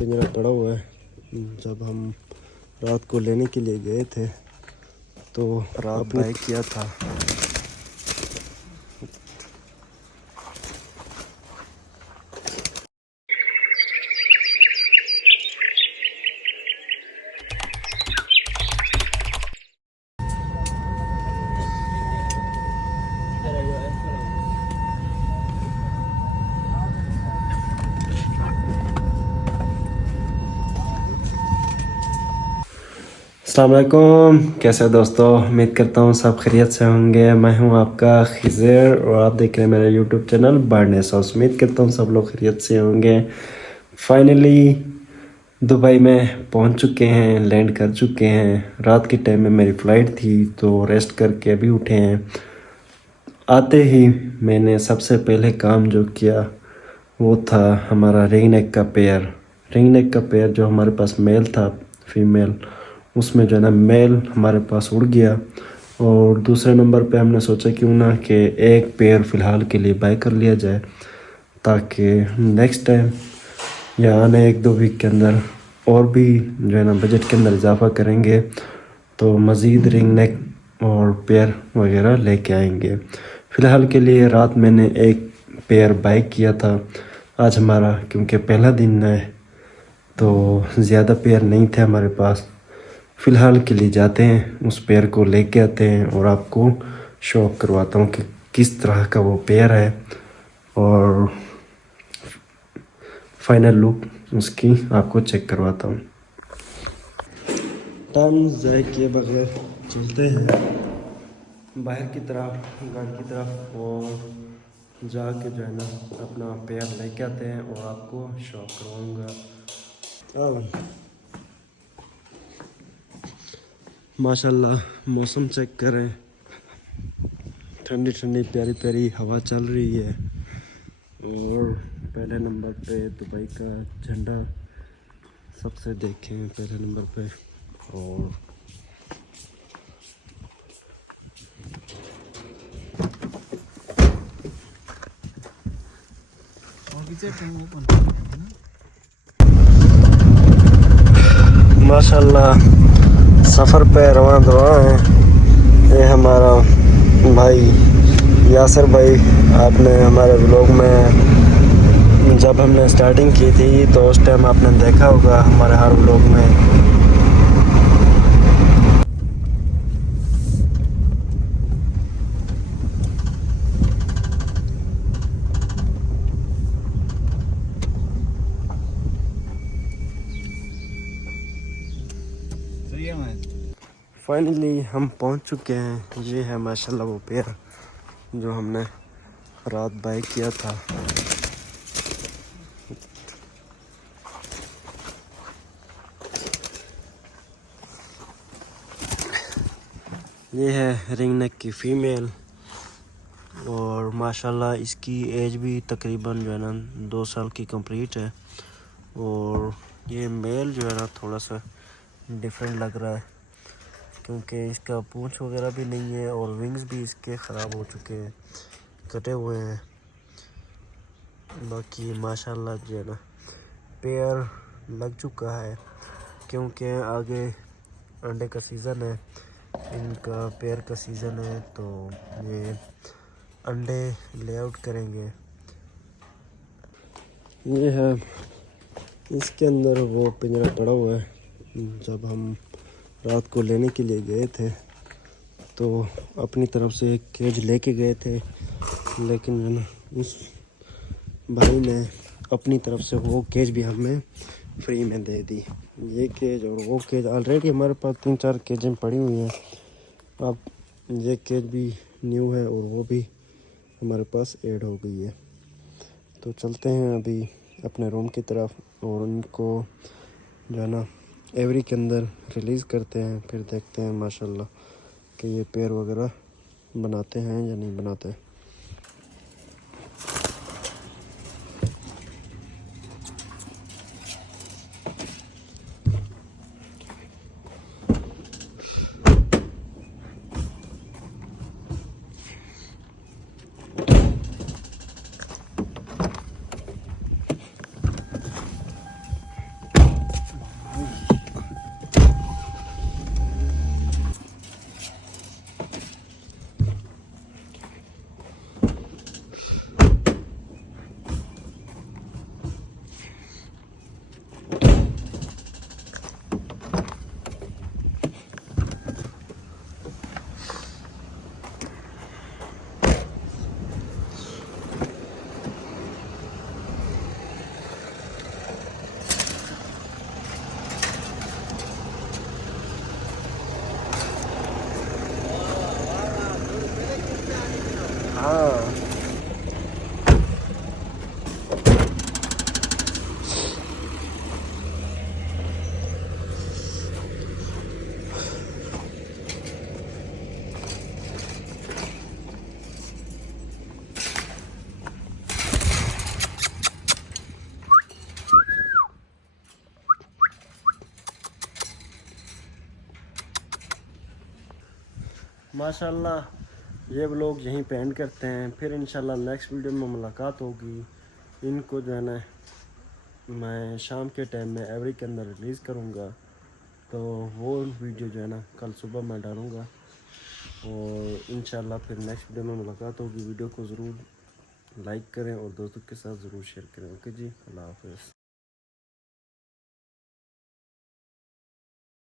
पिंजरा पड़ा हुआ है। जब हम रात को लेने के लिए गए थे तो रात बाइक किया था। अस्सलाम वालेकुम, कैसे हो दोस्तों। उम्मीद करता हूँ सब खैरियत से होंगे। मैं हूँ आपका खिज़र और आप देख रहे हैं मेरा यूट्यूब चैनल बार्डनेस हाउस। उम्मीद करता हूँ सब लोग खैरियत से होंगे। फाइनली दुबई में पहुँच चुके हैं, लैंड कर चुके हैं। रात के टाइम में मेरी फ़्लाइट थी तो रेस्ट करके अभी उठे हैं। आते ही मैंने सबसे पहले काम जो किया वो था हमारा रिंग नेक का पेयर। रिंग नेक का पेयर जो हमारे पास मेल था, फीमेल, उसमें जो है ना मेल हमारे पास उड़ गया। और दूसरे नंबर पे हमने सोचा क्यों ना कि एक पेयर फ़िलहाल के लिए बाय कर लिया जाए, ताकि नेक्स्ट टाइम या आने 1-2 वीक के अंदर और भी जो है ना बजट के अंदर इजाफा करेंगे तो मज़ीद रिंग नेक और पेयर वगैरह लेके आएंगे। फ़िलहाल के लिए रात मैंने एक पेयर बाय किया था। आज हमारा क्योंकि पहला दिन है तो ज़्यादा पेयर नहीं थे हमारे पास। फ़िलहाल के लिए जाते हैं, उस पेयर को लेके आते हैं और आपको शो ऑफ करवाता हूँ कि किस तरह का वो पेयर है और फाइनल लुक उसकी आपको चेक करवाता हूँ। टाइम ज़ाय किए बगैर चलते हैं बाहर की तरफ, गाड़ी की तरफ, और जाके जो है ना अपना पेयर लेके आते हैं और आपको शो ऑफ करवाऊँगा। अब माशाल्लाह मौसम चेक करें, ठंडी ठंडी प्यारी प्यारी हवा चल रही है और पहले नंबर पे दुबई का झंडा सबसे देखें पहले नंबर पे। और माशाल्लाह सफ़र पे रवां दवा है। ये हमारा भाई यासर भाई, आपने हमारे व्लॉग में जब हमने स्टार्टिंग की थी तो उस टाइम आपने देखा होगा हमारे हर व्लॉग में। फाइनली हम पहुंच चुके हैं। ये है माशाल्लाह वो पेयर जो हमने रात बाय किया था। ये है रिंग नेक की फ़ीमेल और माशाल्लाह इसकी एज भी तकरीबन जो है ना 2 साल की कंप्लीट है। और ये मेल जो है ना थोड़ा सा डिफरेंट लग रहा है क्योंकि इसका पूंछ वगैरह भी नहीं है और विंग्स भी इसके ख़राब हो चुके हैं, कटे हुए हैं। बाकी माशाल्लाह जो है ना पेयर लग चुका है क्योंकि आगे अंडे का सीज़न है, इनका पेयर का सीज़न है तो ये अंडे लेआउट करेंगे। ये है इसके अंदर वो पिंजरा पड़ा हुआ है। जब हम रात को लेने के लिए गए थे तो अपनी तरफ से एक केज लेके गए थे, लेकिन है ना उस भाई ने अपनी तरफ से वो केज भी हमें फ्री में दे दी। ये केज और वो केज ऑलरेडी हमारे पास 3-4 केजें पड़ी हुई हैं। अब ये केज भी न्यू है और वो भी हमारे पास ऐड हो गई है। तो चलते हैं अभी अपने रूम की तरफ और उनको जो है ना एवरी के अंदर रिलीज़ करते हैं, फिर देखते हैं माशाल्लाह कि ये पेयर वगैरह बनाते हैं या नहीं बनाते। हाँ माशाल्लाह ये व्लॉग यहीं पे एंड करते हैं। फिर इंशाल्लाह नेक्स्ट वीडियो में मुलाकात होगी। इनको जो है ना मैं शाम के टाइम में एवरी के अंदर रिलीज़ करूँगा, तो वो वीडियो जो है ना कल सुबह मैं डालूँगा। और इंशाल्लाह फिर नेक्स्ट वीडियो में मुलाकात होगी। वीडियो को ज़रूर लाइक करें और दोस्तों के साथ ज़रूर शेयर करें। ओके जी, अल्लाह हाफ़िज़।